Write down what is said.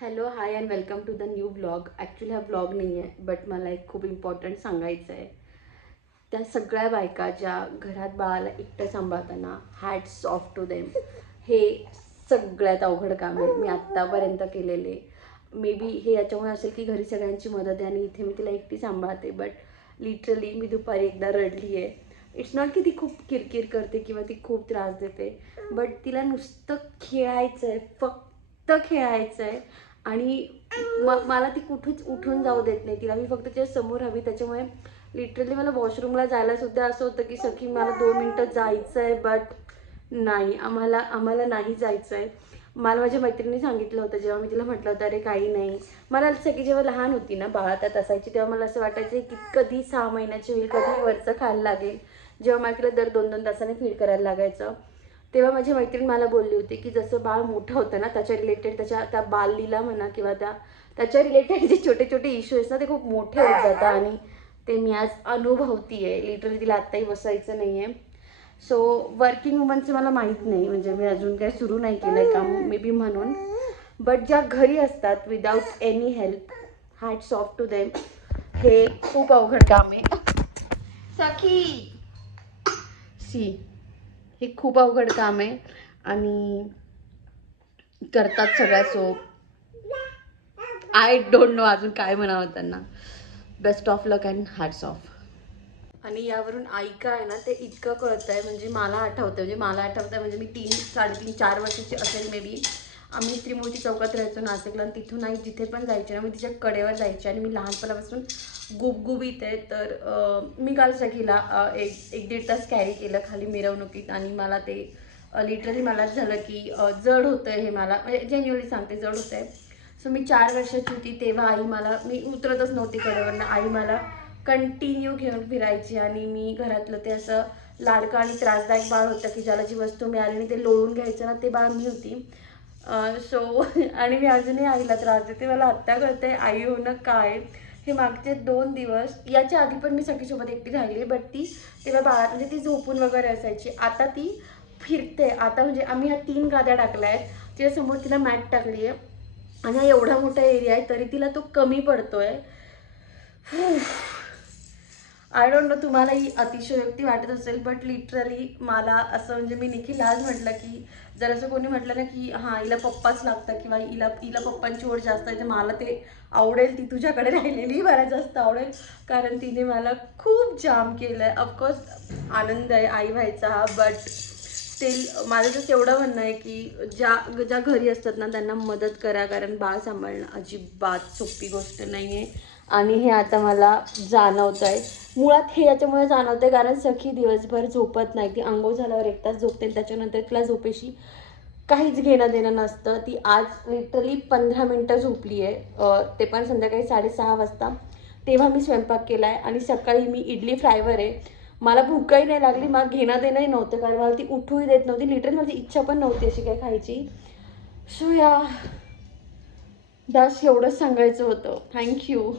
Hello hi and welcome to the new blog. Actually हा blog नाही आहे, but मला एक खूप इम्पॉर्टंट सांगायचं आहे. त्या सगळ्या बायका ज्या घरात बाळाला एकटं सांभाळताना, हॅट्स ऑफ टू देम. हे सगळ्यात अवघड काम आहे मी आत्तापर्यंत केलेले. मे बी हे याच्यामुळे असेल की घरी सगळ्यांची मदत आहे आणि इथे मी तिला एकटी सांभाळते, बट लिटरली मी दुपारी एकदा रडली आहे. इट्स नॉट की ती खूप किरकिर करते किंवा ती खूप त्रास देते, बट तिला नुसतं खेळायचं आहे, फक्त खेळायचं आहे. आणि मला ती कुठेच उठून जाऊ देत नाही. तिला मी फक्त तिच्या समोर हवी. त्याच्यामुळे लिटरली मला वॉशरूमला जायला सुद्धा असं होतं की सखी मला 2 मिनटं जायचं आहे, बट नाही, आम्हाला आम्हाला नाही जायचं आहे. मला माझ्या मैत्रिणी सांगितलं होतं, जेव्हा मी तिला म्हटलं होतं अरे काही नाही. मला सखी जेव्हा लहान होती ना, बाळातच असायची, तेव्हा मला असं वाटायचं की कधी 6 महिन्याची होईल, कधी वरचं खायला लागेल. जेव्हा मला तिला दर 2-2 तासाने फीड करायला लागायचं, तेव्हा माझी मैत्रीण मला बोलली होती की जसं बाळ मोठं होतं ना, त्याच्या रिलेटेड त्या बाललीला म्हणा किंवा त्याच्या रिलेटेड जे छोटे छोटे इश्यू आहेत ना, ते खूप मोठे होत जातात. आणि ते मी आज अनुभवती आहे. लिटरली तिला आत्ताही बसायचं नाही आहे. सो वर्किंग वुमनचं मला माहीत नाही, म्हणजे मी अजून काही सुरू नाही केलं आहे काम, मे बी म्हणून. बट ज्या घरी असतात without any help, hats off to them. हे खूप अवघड काम आहे सखी. सी, हे खूप अवघड काम आहे आणि करतात सगळ्या. सो आय डोंट नो अजून काय म्हणावं त्यांना. Best of luck and hats off. आणि यावरून ऐका आहे ना, ते इतकं कळतं आहे, म्हणजे मला आठवतं म्हणजे मी 3-3.5-4 वर्षाची असेल मे बी. आम्ही त्रिमूर्ती चौकात राहायचो नाशिकला, आणि तिथून आई जिथे पण जायची ना, मी तिच्या कडेवर जायची. आणि मी लहानपणापासून गुबगुबीत आहे. तर मी काल सखीला एक 1-1.5 तास कॅरी केलं खाली मिरवणुकीत. आणि मला ते लिटरली मलाच झालं की जड होतं आहे हे, मला म्हणजे जेन्युअली सांगते जड होतं आहे. सो मी 4 वर्षाची होती तेव्हा मी उतरतच नव्हती कडेवरनं. आई मला कंटिन्यू घेऊन फिरायची. आणि मी घरातलं ते असं लाडकं आणि त्रासदायक बाळ होतं की ज्याला जी वस्तू मिळाली आणि ते लोळून घ्यायचं ना, ते बाळ मी होती. सो आणि मी अजूनही आईला त्रास देते. मला आत्ता कळतंय आई होणं काय. हे मागचे 2 दिवस, याच्या आधी पण मी सखीसोबत एकटी राहिली, बट ती तेव्हा बाळात म्हणजे ती झोपून वगैरे असायची. आता ती फिरते. आता म्हणजे आम्ही ह्या 3 गाद्या टाकल्या आहेत, तिच्यासमोर तिला मॅट टाकली आहे. आणि हा एवढा मोठा एरिया आहे तरी तिला तो कमी पडतोय. आय डोंट नो तुम्हाला ही अतिशयोक्ती वाटत असेल, बट लिटरली मला असं म्हणजे मी निखिल आज म्हटलं की जर असं कोणी म्हटलं ना की हां हिला पप्पाच लागतं किंवा हिला पप्पांची ओढ जास्त आहे, तर मला ते आवडेल. ती तुझ्याकडे राहिलेली मला जास्त आवडेल, कारण तिने मला खूप जाम केलं आहे. ऑफकोर्स आनंद आहे आई व्हायचा हा, बट स्टील माझं जसं एवढं म्हणणं आहे की ज्या ज्या घरी असतात ना त्यांना मदत करा, कारण बाळ सांभाळणं अजिबात सोपी गोष्ट नाही आहे. आणि हे आता मला जाणवतं आहे. मुळात हे याच्यामुळे जाणवतं आहे कारण सखी दिवसभर झोपत नाही. ती अंघोळ झाल्यावर 1 तास झोपते, त्याच्यानंतर तिला झोपेशी काहीच घेणं देणं नसतं. ती आज लिटरली 15 मिनटं झोपली आहे, ते पण संध्याकाळी 6:30 वाजता. तेव्हा मी स्वयंपाक केला आहे. आणि सकाळी मी इडली फ्रायवर आहे, मला भूकही नाही लागली, मला घेणं देणंही नव्हतं, कारण मला ती उठूही देत नव्हती. लिटरली माझी इच्छा पण नव्हती अशी काही खायची. सो या बस एवढंच सांगायचं होतं. थँक्यू.